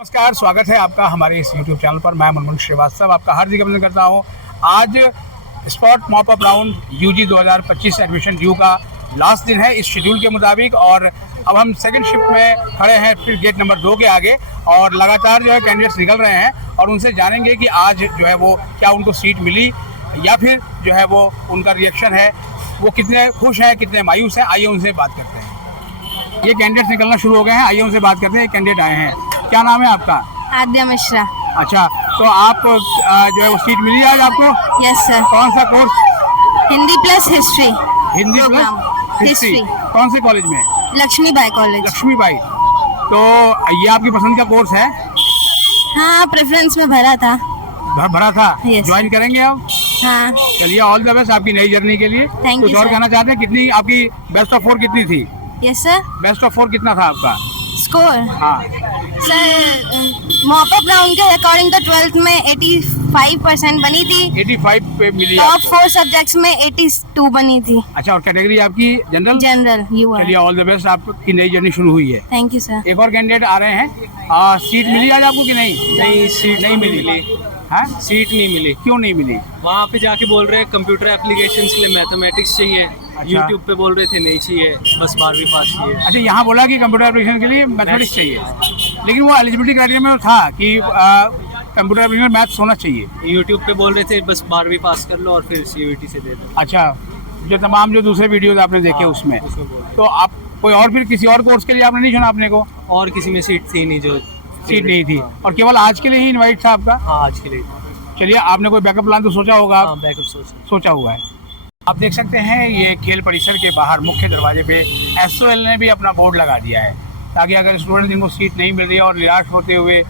नमस्कार, स्वागत है आपका हमारे इस YouTube चैनल पर। मैं मनमोहन श्रीवास्तव आपका हार्दिक अभिनंदन करता हूं। आज spot mop up round UG 2025 admission due का लास्ट दिन है इस शेड्यूल के मुताबिक, और अब हम सेकंड शिफ्ट में खड़े हैं फिर गेट नंबर 2 के आगे, और लगातार जो है कैंडिडेट्स निकल रहे हैं और उनसे जानेंगे कि आज जो है वो क्या उनको सीट मिली या फिर जो है वो उनका रिएक्शन है, वो कितने खुश हैं कितने मायूस हैं। आइए उनसे बात करते हैं। ये कैंडिडेट्स निकलना शुरू हो गए हैं, आइए उनसे बात करते हैं। एक कैंडिडेट आए हैं, क्या नाम है आपका? आद्या मिश्रा। अच्छा, तो आप जो है वो सीट मिली आज आपको? Yes sir. कौन सा course? Hindi plus history. Hindi program. Plus history. कौन से कॉलेज में? लक्ष्मीबाई कॉलेज। लक्ष्मीबाई। तो ये आपकी पसंद का कोर्स है? हाँ, प्रेफरेंस में भरा था। भरा था? Yes. ज्वाइन करेंगे आप? हाँ। चलिए, ऑल द बेस्ट आपकी नई जर्नी के लिए। Thank कुछ you, और sir. कहना चाहते हैं? कितनी आपकी बेस्ट ऑफ 4 कितनी थी? Yes sir. बेस्ट ऑफ 4 कितना था आपका? स्कोर हाँ, सर, मॉप अप राउंड के अकॉर्डिंग तो 12th में 85% बनी थी। 85 पे मिली टॉप आपको। 4 सब्जेक्ट्स में 82 बनी थी। अच्छा, और कैटेगरी आपकी जनरल? जनरल। U R. चलिए, ऑल द बेस्ट, आपकी नई जर्नी शुरू हुई है। Thank you sir. एक और कैंडिडेट आ रहे हैं। सीट मिली आज आपको कि नहीं? नहीं, सीट नहीं मिली। हाँ, सीट नहीं मिली। क्यों नहीं मिली? वहाँ पे जाके बोल रहे हैं कंप्यूटर एप्लीकेशंस के लिए मैथमेटिक्स चाहिए। अच्छा। यूट्यूब पे बोल रहे थे नहीं चाहिए, बस 12वीं पास चाहिए। अच्छा, यहाँ बोला कि कंप्यूटर एप्लीकेशन के लिए मैथमेटिक्स चाहिए, लेकिन वो एलिजिबिलिटी क्राइटेरिया में था कि कंप्यूटर एप्लीकेशन मैथ्स होना चाहिए। यूट्यूब पे बोल रहे थे बस 12वीं पास कर लो और फिर सीयूईटी से दे दो। अच्छा, जो तमाम जो दूसरे वीडियोज आपने देखे हाँ, उसमें उसमें बोल रहे तो आप कोई और फिर किसी और कोर्स के लिए आपने नहीं चुना अपने को? थे। और किसी में सीट थी नहीं जो सीट नहीं थी, हाँ। और केवल आज के लिए ही इनवाइट था आपका? हाँ, आज के लिए। चलिए, आपने कोई बैकअप प्लान तो सोचा होगा? हाँ, बैकअप सोचा हुआ है। आप देख सकते हैं ये खेल परिसर के बाहर मुख्य दरवाजे पे एसओएल ने भी अपना बोर्ड लगा दिया है, ताकि अगर स्टूडेंट जिनको सीट नहीं मिल रही है और निराश होते हुए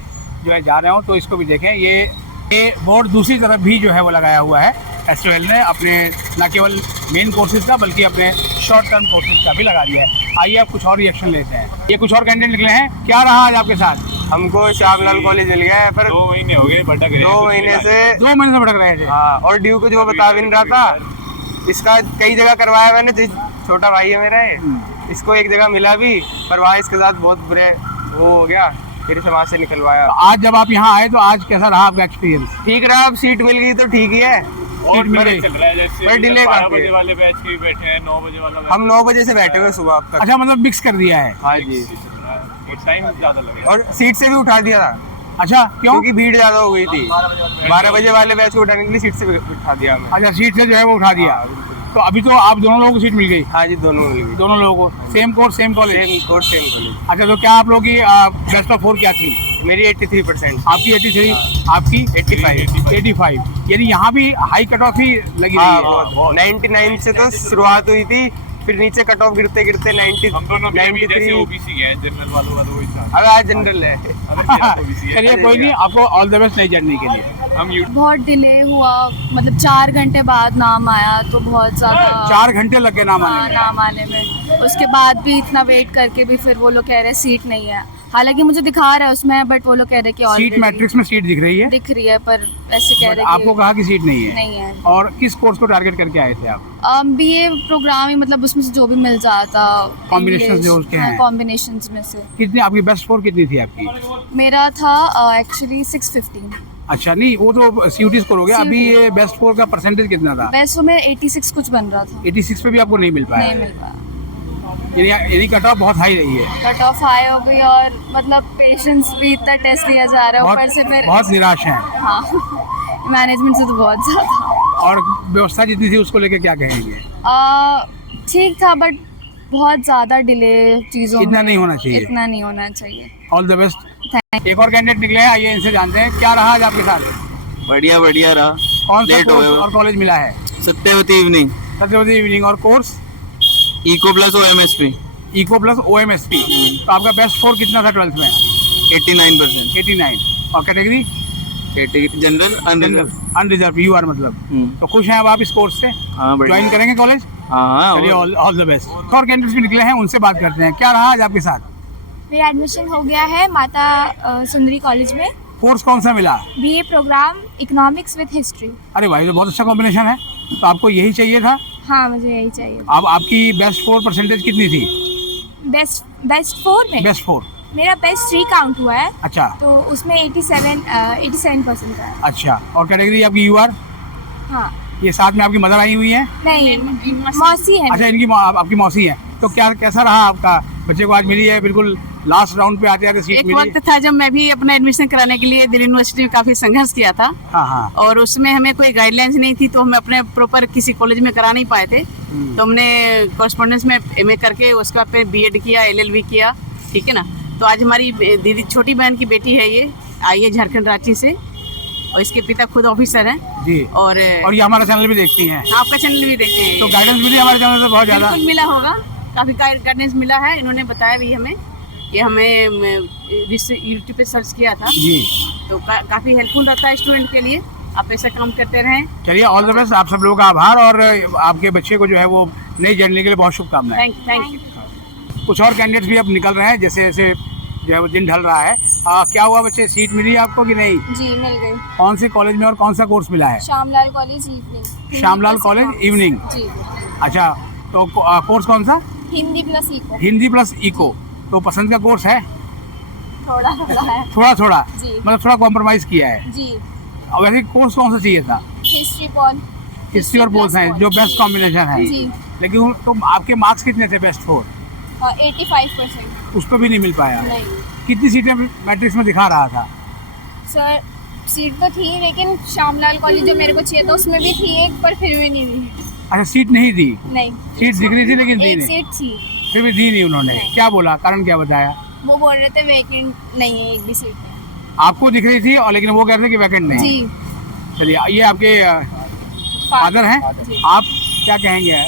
जो है जा रहे हो तो इसको भी देखें। ये बोर्ड दूसरी तरफ भी जो है वो लगाया हुआ है एसओएल ने, अपने न केवल मेन कोर्सेज का बल्कि अपने शॉर्ट टर्म कोर्सेज का भी लगा दिया है। आइए आप कुछ और रिएक्शन लेते हैं। ये कुछ और कैंडिडेट निकले हैं, क्या रहा आज आपके साथ? हमको शाहलाल कॉलेज मिल गया है, पर 2 महीने हो गए भटक रहे हैं। 2 महीने से 2 महीने से भटक रहे थे। हाँ, और ड्यू को जो बता भी नहीं रहा था, इसका कई जगह करवाया मैंने। जो छोटा भाई है मेरा ये, इसको एक जगह मिला भी, पर वहाँ इसके साथ बहुत बुरे वो हो गया, फिर से वहाँ से निकलवाया। तो आज जब आप यहाँ आए तो आज कैसा रहा आपका एक्सपीरियंस? ठीक रहा, अब सीट मिल गई तो ठीक ही है। सीट मिल गई। चल रहा है जैसे पर डिले 12 काफी है। बजे वाले बैच के भी बैठे हैं, 9 बजे वाला हम 9 बजे से बैठे हुए सुबह अब तक। अच्छा, मतलब मिक्स कर दिया है। हाँ जी, टाइम ज्यादा लगेगा। और सीट से भी उठा दिया था अच्छा, क्यों? क्योंकि भीड़ ज्यादा हो गई थी। 12 बजे वाले बैच को उठाने के लिए सीट से भी उठा दिया हमें। अच्छा, सीट से जो है वो उठा दिया। तो अभी तो आप दोनों लोगों को सीट मिल गई? हाँ जी, दोनों मिल गई। दोनों लोगों को same course same college? Same course same college. अच्छा, तो क्या आप लोगों की बेस्ट ऑफ 4 क्या थी? मेरी 83%। आपकी 83, आपकी 85। यानी यहाँ भी हाई कट ऑफ ही लगी हाँ, रही है। बहुत 99 से तो शुरुआत हुई थी, फिर नीचे कट ऑफ गिरते गिरते 90 हम दोनों भी अभी जैसे 93। ओबीसी हैं, जनरल वालों का तो वही था। अब आज जनरल है। चलिए, कोई नहीं, आपको ऑल द बेस्ट नई जर्नी के लिए। हम बहुत डिले हुआ, मतलब 4 घंटे बाद नाम आया तो बहुत ज़्यादा 4 घंटे लगे नाम आने में। नाम आने में। उसके बाद भी इतना वेट करके भी फिर वो लोग कह रहे हैं सीट नहीं है। हालांकि मुझे दिखा रहा है उसमें, बट वो लोग कह रहे हैं कि सीट ऑलरेडी मैट्रिक्स में सीट दिख रही है, दिख रही है, पर ऐसे कह रहे हैं आपको कहा कि सीट नहीं है। नहीं है। और किस कोर्स को टारगेट करके आए थे आप? बीए प्रोग्राम ही, मतलब उसमें से जो भी मिल जाता। Combinations जो उसके हैं। कॉम्बिनेशंस में से कितनी आपकी बेस्ट 4 कितनी थी आपकी? मेरा था एक्चुअली 615। अच्छा, नहीं वो तो सीयूटी स्कोर हो गया। CUT। अभी ये बेस्ट 4 का परसेंटेज कितना था? वैसे में 86 कुछ बन रहा था, 86 पे भी आपको नहीं मिल पाया? नहीं मिल पाया। यानी कट ऑफ बहुत हाई रही है। कट ऑफ हाई हो गई, और मतलब पेशेंस भी इतना टेस्ट दिया जा रहा है ऊपर से फिर। बहुत निराश हैं। हाँ, मैनेजमेंट से तो बहुत ज़्यादा। और व्यवस्था जितनी थी उसको लेके क्या कहेंगे? ठीक था, बट बहुत ज़्यादा डिले चीज़ों इतना में। नहीं होना चाहिए। इतना नहीं होना चाहिए। All the best. थैंक एक और कैंडिडेट निकले हैं, आइए इनसे जानते हैं क्या रहा आज आपके साथ? बढ़िया बढ़िया रहा। कौन सा Late हो कोर्स गए। और कॉलेज मिला है? Satyawati evening, Satyawati evening. और course? Eco plus OMSP। Eco plus OMSP। तो आपका बेस्ट 4 कितना था 12th में? 89%। 89। और category? General general unreserved, UR मतलब। तो खुश हैं अब आप इस कोर्स से? हाँ, ज्वाइन करेंगे कॉलेज? हाँ, चलिए, ऑल द बेस्ट। और कैंडिडेट्स भी निकले हैं, उनसे बात करते हैं। क्या रहा आज आपके साथ? मेरा एडमिशन हो गया है माता सुंदरी कॉलेज में। कोर्स कौन सा मिला? BA program economics with history. अरे भाई, तो बहुत अच्छा कॉम्बिनेशन है। तो आपको यही चाहिए था? हाँ, मुझे यही चाहिए। अब आपकी बेस्ट 4 परसेंटेज कितनी थी? बेस्ट 4 में बेस्ट 4 मेरा बेस्ट 3 काउंट हुआ है, अच्छा तो उसमें 87% है। अच्छा, और कैटेगरी आपकी यूआर? हाँ, ये साथ में आपकी मदर आई हुई है? नहीं मौसी है। अच्छा, इनकी आपकी मौसी है। तो क्या कैसा रहा आपका? बच्चे को आज मिली है, बिल्कुल लास्ट राउंड पे आते आते सीट एक मिली। वक्त था जब मैं भी अपना एडमिशन कराने के लिए दिल्ली यूनिवर्सिटी में काफी संघर्ष किया था, हाँ हाँ, और उसमें हमें कोई गाइडलाइंस नहीं थी, तो हम अपने प्रॉपर किसी कॉलेज में करा नहीं पाए थे। तो हमने कॉरेस्पॉन्डेंस में एमए करके उसके बाद फिर बीएड किया, एलएलबी किया, ठीक है ना। तो आज हमारी दीदी छोटी बहन की बेटी है, ये आई है झारखंड रांची से, और इसके पिता खुद ऑफिसर हैं। जी, और ये हमारा चैनल भी देखती हैं, आपका चैनल भी देखते हैं, तो गाइडेंस मिली हमारे चैनल से बहुत ज़्यादा? बिल्कुल मिला होगा, काफी गाइडेंस मिला है। इन्होंने बताया भी हमें कि हमें यूट्यूब पे सर्च किया था, जी। तो काफी हेल्पफुल रहता है स्टूडेंट के लिए। आप ऐसा काम करते रहें। चलिए, ऑल द बेस्ट, आप सब लोगों का आभार, और आपके बच्चे को जो है वो नई जर्नी के लिए बहुत शुभकामनाएं। Thank you. कुछ और कैंडिडेट्स भी अब निकल रहे हैं, जैसे जैसे जो है वो दिन ढल रहा है। क्या हुआ बच्चे, सीट मिली आपको कि नहीं? जी मिल गई। कौन से कॉलेज में और कौन सा कोर्स मिला है? Shyamlal college evening. Shyamlal college evening. जी, अच्छा, तो कोर्स कौन सा? Hindi plus eco. Hindi plus eco. तो पसंद का कोर्स है? थोड़ा थोड़ा है। थोड़ा थोड़ा, जी। मतलब थोड़ा कॉम्प्रोमाइज किया है। जी, और वैसे कोर्स कौन सा चाहिए था? History Paul. हिस्ट्री और पोल्स हैं जो बेस्ट कॉम्बिनेशन है। जी। लेकिन तो आपके मार्क्स कितने थे बेस्ट 4? 85%। उस पर भी नहीं मिल पाया। नहीं कितनी सीटें मैट्रिक्स में दिखा रहा था? सर, सीट तो थी, लेकिन श्यामलाल कॉलेज जो मेरे को चाहिए था उसमें भी थी एक, पर फिर भी नहीं दी। अच्छा, सीट नहीं दी? नहीं, सीट दिख रही थी लेकिन दी एक नहीं, सीट थी, फिर भी दी नहीं उन्होंने। नहीं। क्या बोला, कारण क्या बताया? वो बोल रहे थे वेकेंट नहीं है एक भी सीट में। आपको दिख रही थी और लेकिन वो कह रहे थे कि वैकेंट नहीं। जी, चलिए, ये आपके फादर हैं, जी। आप क्या कहेंगे?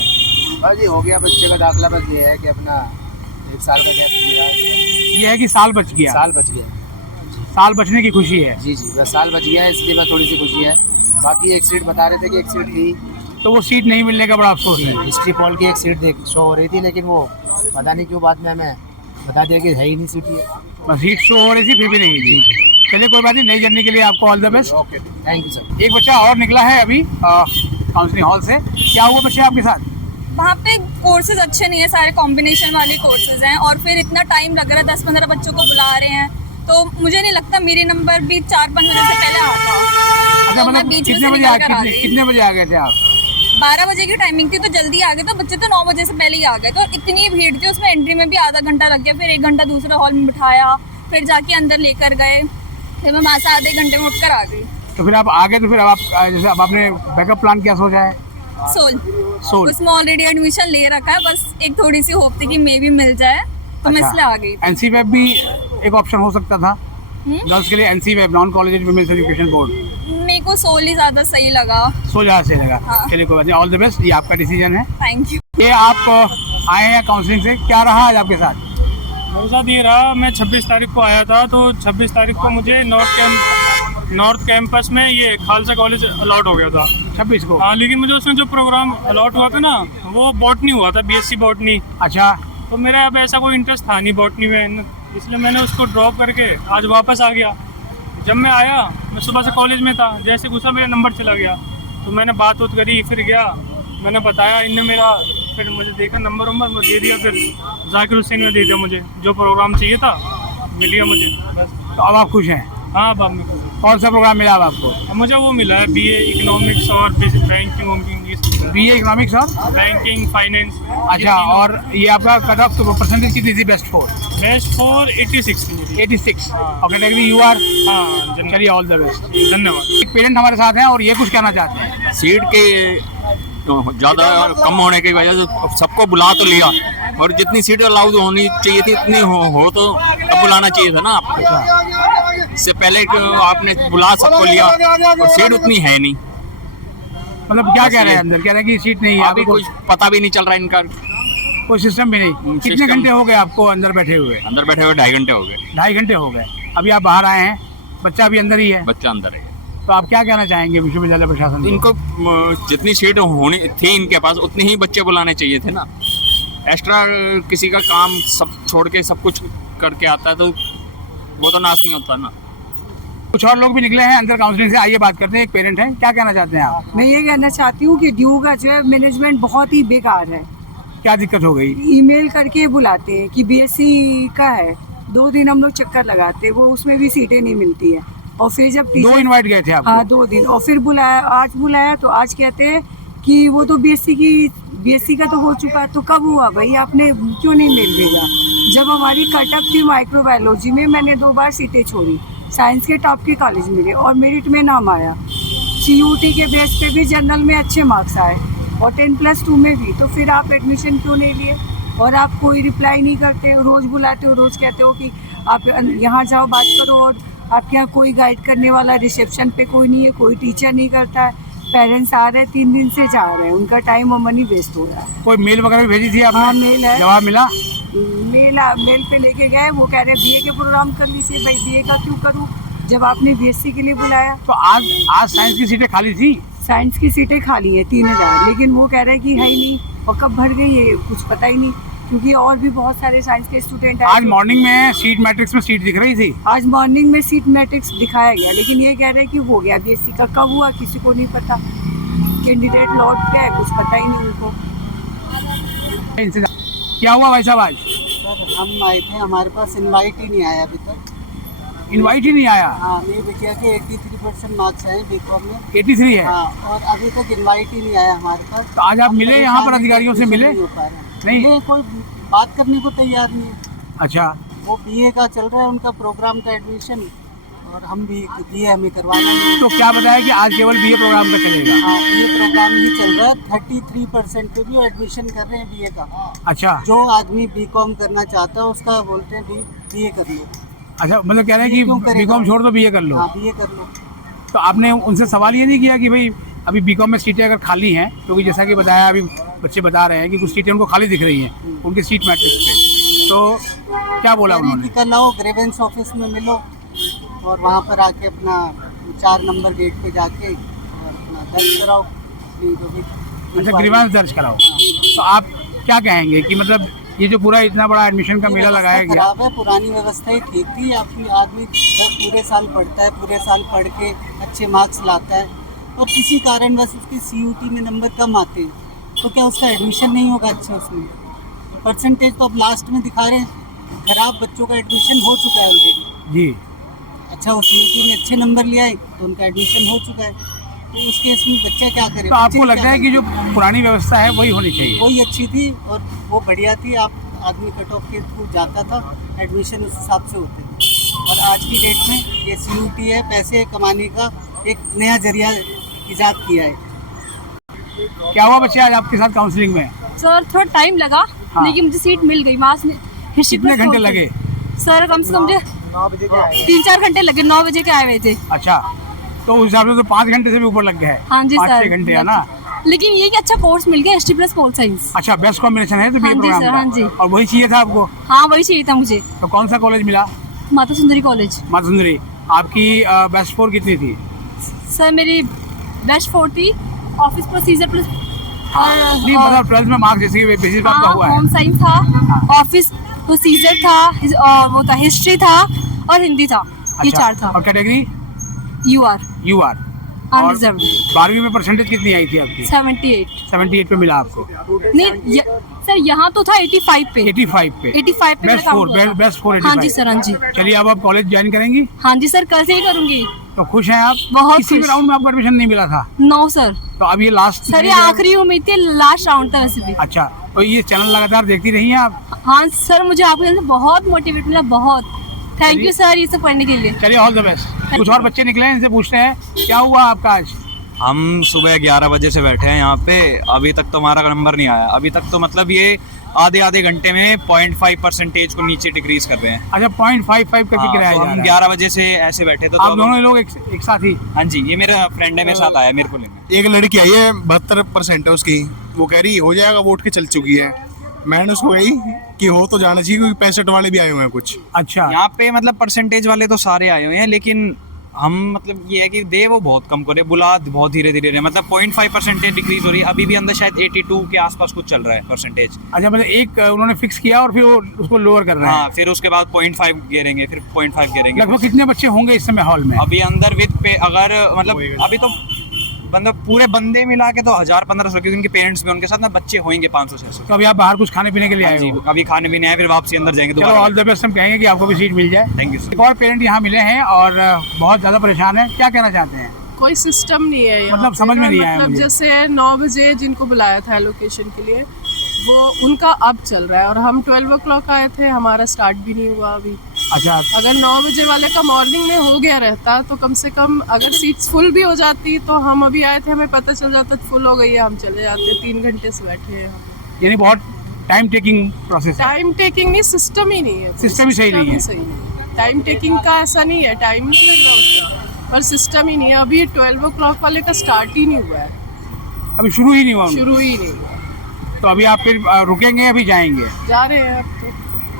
बस ये हो गया बच्चे का दाखला, बस ये है कि अपना 1 साल का गैप मिला है, ये है कि साल बच गया, साल बच गया। साल बचने की खुशी है। जी जी, बस साल बच गया है, इसलिए बस थोड़ी सी खुशी है। बाकी एक सीट बता रहे थे कि एक सीट थी, तो वो सीट नहीं मिलने का बड़ा अफसोस है। हिस्ट्री पॉल की एक सीट देख शो हो रही थी, लेकिन वो पता नहीं क्यों बाद में हमें बता दिया कि है ही नहीं सीट ये। बस सीट शो हो रही थी, फिर भी नहीं थी। चलिए, कोई बात नहीं, नई जर्नी के लिए आपको all the best. Okay, thank you sir. एक बच्चा और निकला है अभी काउंसलिंग हॉल से। क्या हुआ बच्चे आपके साथ? वहाँ पे कोर्सेज अच्छे नहीं है, सारे कॉम्बिनेशन वाले कोर्सेज हैं, और फिर इतना टाइम लग रहा है, 10-15 बच्चों को बुला रहे हैं, तो मुझे नहीं लगता मेरे नंबर भी 4-5 बजे से पहले आता। अच्छा, तो मैं मतलब बीच में कितने से बजे निकल कर आ गई। कितने बजे आ गए थे आप? 12 बजे की टाइमिंग थी, तो जल्दी आ गए, तो बच्चे तो 9 बजे से पहले ही आ गए, तो इतनी भीड़ थी, उसमें एंट्री में भी आधा घंटा लग गया, फिर 1 घंटा दूसरे हॉल में बिठाया, फिर जाके अंदर लेकर गए, फिर मैं वहाँ से आधे घंटे में उठकर आ गई। तो फिर आप आ गए, तो फिर अब आप जैसे अब आपने बैकअप प्लान क्या सोचा है? सोल। उसमें ऑलरेडी एडमिशन ले रखा है, बस एक थोड़ी सी होप थी कि मे भी मिल जाए, तो मैं इसलिए आ गई। एनसी वेब भी एक ऑप्शन हो सकता था गर्ल्स के लिए। NCWEB, non college women's education board, मेरे को सोल ही ज़्यादा सही लगा। सो ज़्यादा सही लगा। हाँ। चलिए, कोई बात नहीं, ऑल द बेस्ट, ये आपका डिसीजन है। Thank you. ये आप आए हैं काउंसलिंग से, क्या रहा आज आपके साथ? मेरे साथ ये रहा, मैं 26 तारीख को आया था, तो 26 तारीख को मुझे नॉर्थ कैंपस में ये खालसा कॉलेज अलॉट हो गया था 26 को। हाँ, लेकिन मुझे उसमें जो प्रोग्राम अलॉट हुआ था ना, वो बॉटनी हुआ था, बीएससी बॉटनी। अच्छा, तो मेरा अब ऐसा कोई इंटरेस्ट था नहीं बॉटनी में, इसलिए मैंने उसको ड्रॉप करके आज वापस आ गया। जब मैं आया, मैं सुबह से कॉलेज में था, जैसे घुसा मेरा नंबर चला गया, तो मैंने बात करी, फिर गया, मैंने बताया, इनने मेरा फिर मुझे देखा नंबर मैं दे दिया, फिर जाकिर हुसैन ने दे दिया मुझे, जो प्रोग्राम चाहिए था मिल गया मुझे, बस। तो अब आप खुश हैं? हाँ, अब मैं कौन सा प्रोग्राम मिला अब आपको? अब मुझे वो मिला है BA इकोनॉमिक्स और बैंकिंग, BA इकोनॉमिक्स और बैंकिंग फाइनेंस। अच्छा, और ये आपका कट ऑफ परसेंटेज कितनी थी बेस्ट 4? बेस्ट 4 86 थी मेरी। 86। और कैटेगरी यूआर? हाँ, चलिए, ऑल द बेस्ट, धन्यवाद। एक पेरेंट हमारे साथ हैं और ये कुछ कहना चाहते हैं। सीट के ज़्यादा कम होने की वजह से सबको बुला तो लिया, और जितनी सीटें अलाउड होनी चाहिए थी इतनी हो तो तब बुलाना चाहिए था ना आपको। इससे पहले आपने बुला सबको लिया, और सीट उतनी है नहीं। मतलब क्या कह रहे हैं अंदर? कह रहे हैं कि सीट नहीं है, अभी कुछ पता भी नहीं चल रहा इनका, कोई सिस्टम भी नहीं। कितने घंटे हो गए आपको अंदर बैठे हुए? अंदर बैठे हुए 2.5 घंटे हो गए। 2.5 घंटे हो गए। अभी आप बाहर आए हैं, बच्चा अभी अंदर ही है? बच्चा अंदर है। तो आप क्या कहना चाहेंगे विश्वविद्यालय प्रशासन को? इनको जितनी सीट होनी थी इनके पास, उतनी ही बच्चे बुलाने चाहिए थे ना। एक्स्ट्रा किसी का काम सब छोड़ के सब कुछ करके आता है, तो वो तो नाश नहीं होता ना। कुछ और लोग भी निकले हैं अंदर काउंसलिंग से, आइए बात करते हैं। एक पेरेंट है, क्या कहना चाहते हैं आप? मैं ये कहना चाहती हूँ कि ड्यू का जो है मैनेजमेंट बहुत ही बेकार है। क्या दिक्कत हो गई? ईमेल करके बुलाते हैं कि BSc का है, 2 दिन हम लोग चक्कर लगाते, वो उसमें भी सीटें नहीं मिलती है। और फिर जब दो इनवाइट गए थे आप? हाँ 2 दिन, और फिर आज बुलाया तो आज कहते हैं कि वो तो बीएससी का तो हो चुका है। तो कब हुआ भाई, आपने क्यों नहीं मेल भेजा? जब हमारी कटअप थी माइक्रोबायोलॉजी में, मैंने 2 बार सीटें छोड़ी, साइंस के टॉप के कॉलेज मिले और मेरिट में नाम आया, CUT के बेस पे भी जनरल में अच्छे मार्क्स आए और 10+2 में भी। तो फिर आप एडमिशन क्यों नहीं लिए? और आप कोई रिप्लाई नहीं करते, रोज़ बुलाते हो, रोज़ कहते हो कि आप यहाँ जाओ बात करो, और आपके यहाँ कोई गाइड करने वाला रिसेप्शन पे कोई नहीं है, कोई टीचर नहीं करता है। पेरेंट्स आ रहे हैं, 3 दिन से जा रहे हैं, उनका टाइम और मनी वेस्ट हो रहा है। कोई मेल वगैरह भी भेजी थी आपने? हाँ मेल है, जवाब मिला? मेल पे लेके गए, वो कह रहे हैं BA के प्रोग्राम कर लीजिए। भाई BA का क्यों करूँ जब आपने BSc के लिए बुलाया? तो आज साइंस की सीटें खाली थी? साइंस की सीटें खाली है 3000, लेकिन वो कह रहे हैं कि है ही नहीं, और कब भर गई है कुछ पता ही नहीं, क्योंकि और भी बहुत सारे साइंस के स्टूडेंट आज मॉर्निंग में सीट मैट्रिक्स में सीट दिख रही थी? आज मॉर्निंग में सीट मैट्रिक्स दिखाया गया, लेकिन ये कह रहे हैं कि हो गया BSc का। कब हुआ किसी को नहीं पता, कैंडिडेट लौट गया, कुछ पता ही नहीं उनको। क्या हुआ भाई साहब आज? सर हम आए थे, हमारे पास इनवाइट ही नहीं आया अभी तक। इनवाइट ही नहीं आया? हाँ, मेरी बिटिया के 83% मार्क्स आए बीकॉम में। 83 है? हाँ, और अभी तक इनवाइट ही नहीं आया हमारे पास। तो आज आप मिले यहाँ पर अधिकारियों से मिले? नहीं, कोई बात करने को तैयार नहीं है। अच्छा, वो BA का चल रहा है उनका प्रोग्राम का एडमिशन, और हम भी BA हमें करवाना नहीं। तो क्या बताया कि आज केवल BA प्रोग्राम का चलेगा? हाँ, BA प्रोग्राम ही चल रहा है। 33% पे भी वो एडमिशन कर रहे हैं BA का। अच्छा, जो आदमी BCom करना चाहता है उसका बोलते हैं BA कर लो। अच्छा, मतलब कह रहे हैं कि BCom छोड़ दो, BA कर लो। हाँ, BA कर लो। तो आपने उनसे सवाल ये नहीं किया कि भाई अभी BCom में सीटें अगर खाली हैं, क्योंकि जैसा कि बताया अभी बच्चे बता रहे हैं कि कुछ सीटें उनको खाली दिख रही हैं उनके सीट मैट्रिक्स पे, तो क्या बोला उन्होंने? कल आओ ग्रेवेंस ऑफिस में मिलो, और वहाँ पर आके अपना 4 नंबर गेट पे जाके और अपना दर्ज कराओ। अच्छा, ग्रीवेंस दर्ज कराओ। तो आप क्या कहेंगे कि मतलब ये जो पूरा इतना बड़ा एडमिशन का मेला लगाया गया? खराब है, पुरानी व्यवस्था ही ठीक थी। आदमी पूरे साल पढ़ता है, पूरे साल पढ़ के अच्छे मार्क्स लाता है, और किसी कारणवश उसके CUT में नंबर कम आते हैं, तो क्या उसका एडमिशन नहीं होगा? अच्छा, उसमें परसेंटेज तो अब लास्ट में दिखा रहे हैं, खराब बच्चों का एडमिशन हो चुका है ऑलरेडी जी। अच्छा, वो CUT में अच्छे नंबर ले आए तो उनका एडमिशन हो चुका है, तो उस केस में बच्चा क्या करे? तो आपको लगता है कि जो पुरानी व्यवस्था है वही होनी चाहिए? वही अच्छी थी और वो बढ़िया थी। आप आदमी कट ऑफ के थ्रू जाता था, एडमिशन उस हिसाब से होते थे। और आज की डेट में ये CUT है, पैसे कमाने का एक नया जरिया इजाद किया है। क्या हुआ बच्चे आज आपके साथ काउंसलिंग में? सर थोड़ा टाइम लगा, हाँ। लेकिन मुझे सीट मिल गई। मास कितने घंटे लगे? सर कम से कम 3-4 घंटे लगे, 9 बजे के आए हुए थे। अच्छा, तो उस हिसाब से तो 5 घंटे से भी ऊपर लग गए हैं। हाँ जी सर, 5-6 घंटे है ना। लेकिन ये कि अच्छा कोर्स मिल गया, HT+ पोल साइंस। अच्छा, बेस्ट कॉम्बिनेशन है तो हाँ BA जी प्रोग्राम सर, का। हाँ जी। और वही चाहिए था आपको? हाँ वही चाहिए था मुझे। तो कौन सा कॉलेज मिला? माता सुंदरी कॉलेज। माता सुंदरी। आपकी बेस्ट स्कोर कितनी थी? सर मेरी बेस्ट 4 थी, ऑफिस प्रोसीजर प्लस नहीं, मतलब 12th में मार्क्स जैसे बेसिस पे आपका हुआ है? होम साइंस था, ऑफिस प्रोसीजर था, और वो था हिस्ट्री था और हिंदी था। ये 4 था। और कैटेगरी? UR। और 12वीं में परसेंटेज कितनी आई थी आपकी? 78 पे मिला आपको? नहीं सर, यहाँ तो था 85 पे। 85 पे बेस्ट स्कोर। हाँ जी सर, हाँ जी। चलिए, अब आप कॉलेज ज्वाइन करेंगी? हाँ जी सर, कल से ही करूँगी। तो खुश हैं आप? बहुत किसी भी राउंड में आपको एडमिशन नहीं मिला था? No sir. तो अब ये लास्ट सर, ये आखिरी उम्मीद थी, लास्ट राउंड था वैसे भी। अच्छा, तो ये चैनल लगातार देखती रही हैं आप? हाँ सर, मुझे आपके चैनल से बहुत मोटिवेट मिला, बहुत। थैंक यू सर ये सब पढ़ने के लिए। चलिए, ऑल द बेस्ट। कुछ और बच्चे निकले हैं, इनसे पूछते हैं क्या हुआ आपका आज? हम सुबह 11 बजे से बैठे हैं यहाँ पे, अभी तक तो हमारा नंबर नहीं आया। अभी तक तो मतलब ये आधे घंटे में 0.5% को नीचे डिक्रीज कर रहे हैं। अच्छा, 0.55 करके गिराया जा रहा है। हम 11 बजे से ऐसे बैठे तो आप दोनों लोग एक साथ ही? हाँ जी, ये मेरा फ्रेंड है, मेरे साथ आया मेरे को लेने। एक लड़की आई है, 72% है उसकी, वो कह रही हो जाएगा, वोट के चल चुकी है। मैंने उसको कही कि हो तो जाना चाहिए, क्योंकि 65 वाले भी आए हुए हैं कुछ। अच्छा, यहाँ पे मतलब परसेंटेज वाले तो सारे आए हुए हैं, लेकिन हम मतलब ये है कि दे वो बहुत कम करे, बुला बहुत धीरे धीरे रहे, मतलब 0.5% डिक्रीज हो रही है। अभी भी अंदर शायद 82 के आसपास कुछ चल रहा है परसेंटेज। अच्छा, मतलब एक उन्होंने फिक्स किया और फिर वो उसको लोअर कर रहे हैं? हाँ, फिर उसके बाद 0.5 गिरेंगे, फिर 0.5 गिरेंगे। लगभग कितने बच्चे होंगे इस समय हॉल में? अभी अंदर विद पे अगर मतलब अभी तो मतलब पूरे बंदे मिला के तो 1000-1500, क्योंकि उनके पेरेंट्स भी उनके साथ ना बच्चे होंगे 500-600। तो अभी आप बाहर कुछ खाने पीने के लिए आए हो? अभी खाने पीने आए, फिर वापसी अंदर जाएंगे। चलो ऑल द बेस्ट, हम कहेंगे कि आपको भी सीट मिल जाए। Thank you. एक और पेरेंट यहाँ मिले हैं और बहुत ज़्यादा परेशान है, क्या कहना चाहते हैं? कोई सिस्टम नहीं है यहाँ मतलब समझ में नहीं आया मतलब मुझे। जैसे 9 बजे जिनको बुलाया था एलोकेशन के लिए, वो उनका अब चल रहा है और हम 12 o'clock आए थे, हमारा स्टार्ट भी नहीं हुआ अभी। अच्छा, अगर 9 बजे वाले का मॉर्निंग में हो गया रहता तो कम से कम अगर सीट्स फुल भी हो जाती, तो हम अभी आए थे, हमें पता चल जाता फुल हो गई है, हम चले जाते। 3 घंटे से बैठे हैं यहाँ। यानी बहुत टाइम टेकिंग प्रोसेस है। टाइम टेकिंग नहीं, सिस्टम ही नहीं है। सिस्टम ही सही नहीं है। सही नहीं। टाइम टेकिंग का ऐसा नहीं है, टाइम नहीं लग रहा उसका, पर सिस्टम ही नहीं है। अभी 12 o'clock वाले का स्टार्ट ही नहीं हुआ है, अभी शुरू ही नहीं हुआ। शुरू ही नहीं हुआ। तो अभी आप फिर रुकेंगे, अभी जाएंगे? जा रहे हैं, अब तो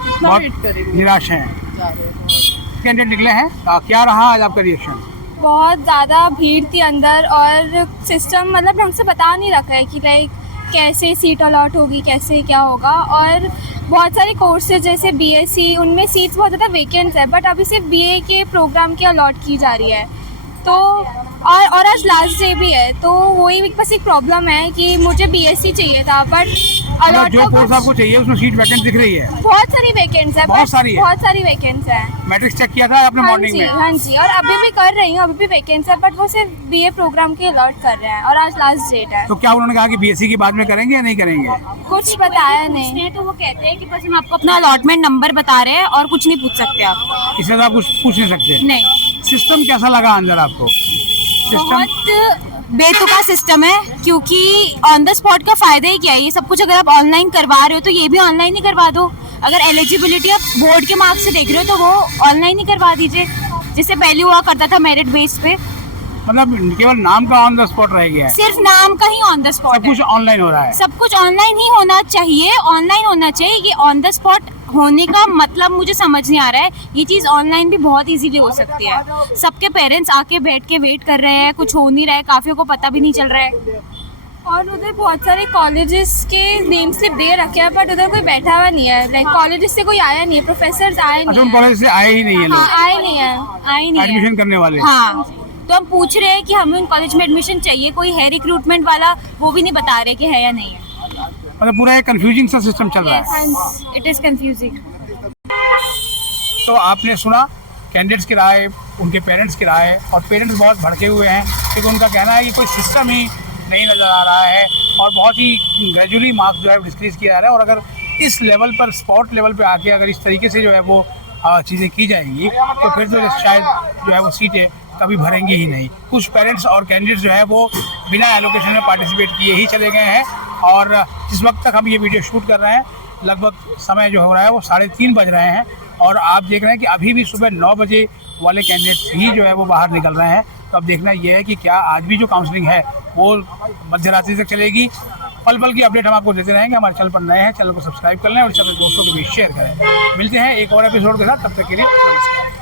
कितना बहुत वेट करेंगे। निराश हैं। जा रहे हैं। कैंडिडेट निकले हैं, क्या रहा आज आपका रिएक्शन? बहुत ज़्यादा भीड़ थी अंदर और सिस्टम मतलब ढंग से बता नहीं रखा है कि लाइक कैसे सीट अलॉट होगी, कैसे क्या होगा। और बहुत सारे कोर्सेज जैसे बीएससी, उनमें सीट्स बहुत ज़्यादा वेकेंट है, बट अभी सिर्फ बीए के प्रोग्राम की अलॉट की जा रही है। तो और आज लास्ट डे भी है, तो वही बस एक प्रॉब्लम है कि मुझे बीएससी चाहिए था, बट अलॉट जो कोर्स आपको चाहिए उसमें सीट वैकेंट दिख रही है? बहुत सारी वैकेंट्स है, बहुत सारी वैकेंट्स है। मैट्रिक्स चेक किया था आपने मॉर्निंग में? हाँ जी, और अभी भी कर रही हूँ, अभी भी वैकेंट्स है, बट वो सिर्फ बीए प्रोग्राम के अलॉट कर रहे हैं और आज लास्ट डेट है। तो क्या उन्होंने कहा कि बीएससी की बाद में करेंगे या नहीं करेंगे? कुछ बताया नहीं। तो वो कहते हैं कि बस हम आपको अपना अलॉटमेंट नंबर बता रहे हैं और कुछ नहीं पूछ सकते आप। इससे तो आप कुछ पूछ नहीं सकते? नहीं। सिस्टम कैसा लगा अंदर आपको? बहुत बेतुका सिस्टम है, क्योंकि ऑन द स्पॉट का फायदा ही क्या है? ये सब कुछ अगर आप ऑनलाइन करवा रहे हो तो ये भी ऑनलाइन ही करवा दो। अगर एलिजिबिलिटी आप बोर्ड के मार्क्स से देख रहे हो तो वो ऑनलाइन ही करवा दीजिए, जिससे पहले हुआ करता था मेरिट बेस पे। मतलब केवल नाम का ऑन द स्पॉट रह गया है? सिर्फ नाम का ही ऑन द स्पॉट। सब कुछ ऑनलाइन हो रहा है? सब कुछ ऑनलाइन ही होना चाहिए, ऑनलाइन होना चाहिए। ये ऑन द स्पॉट होने का मतलब मुझे समझ नहीं आ रहा है। ये चीज़ ऑनलाइन भी बहुत इजीली हो सकती है। सबके पेरेंट्स आके बैठ के वेट कर रहे हैं, कुछ हो नहीं रहा है, काफियों को पता भी नहीं चल रहा है। और उधर बहुत सारे कॉलेजेस के नेम स्लिप दे रखे हैं, बट उधर कोई बैठा हुआ नहीं है। लाइक कॉलेजेस से कोई आया नहीं है, प्रोफेसर आए नहीं। अच्छा, उन कॉलेज से आए ही नहीं है लोग? हाँ, आए नहीं है एडमिशन करने वाले? हाँ, तो हम पूछ रहे हैं कि हमें उन कॉलेज में एडमिशन चाहिए, कोई है रिक्रूटमेंट वाला, वो भी नहीं बता रहे कि है या नहीं है। मतलब पूरा एक कंफ्यूजिंग सा सिस्टम चल रहा है। It is confusing. तो आपने सुना कैंडिडेट्स की राय, उनके पेरेंट्स की राय, और पेरेंट्स बहुत भड़के हुए हैं क्योंकि उनका कहना है कि कोई सिस्टम ही नहीं नज़र आ रहा है और बहुत ही ग्रेजुअली मार्क्स जो है डिस्क्रीज किया जा रहा है। और अगर इस लेवल पर, स्पॉट लेवल पे आके अगर इस तरीके से जो है वो चीज़ें की जाएंगी तो फिर तो शायद जो है वो सीटें कभी भरेंगी ही नहीं। कुछ पेरेंट्स और कैंडिडेट्स जो है वो बिना एलोकेशन में पार्टिसिपेट किए ही चले गए हैं। और जिस वक्त तक हम ये वीडियो शूट कर रहे हैं, लगभग समय जो हो रहा है वो 3:30 बज रहे हैं और आप देख रहे हैं कि अभी भी सुबह 9 बजे वाले कैंडिडेट्स ही जो है वो बाहर निकल रहे हैं। तो अब देखना ये है कि क्या आज भी जो काउंसलिंग है वो मध्य रात्रि तक चलेगी। पल पल की अपडेट हम आपको देते रहेंगे। हमारे चैनल पर नए हैं, चैनल को सब्सक्राइब कर लें और चैनल दोस्तों के बीच शेयर करें। मिलते हैं एक और एपिसोड के साथ, तब तक के लिए नमस्कार।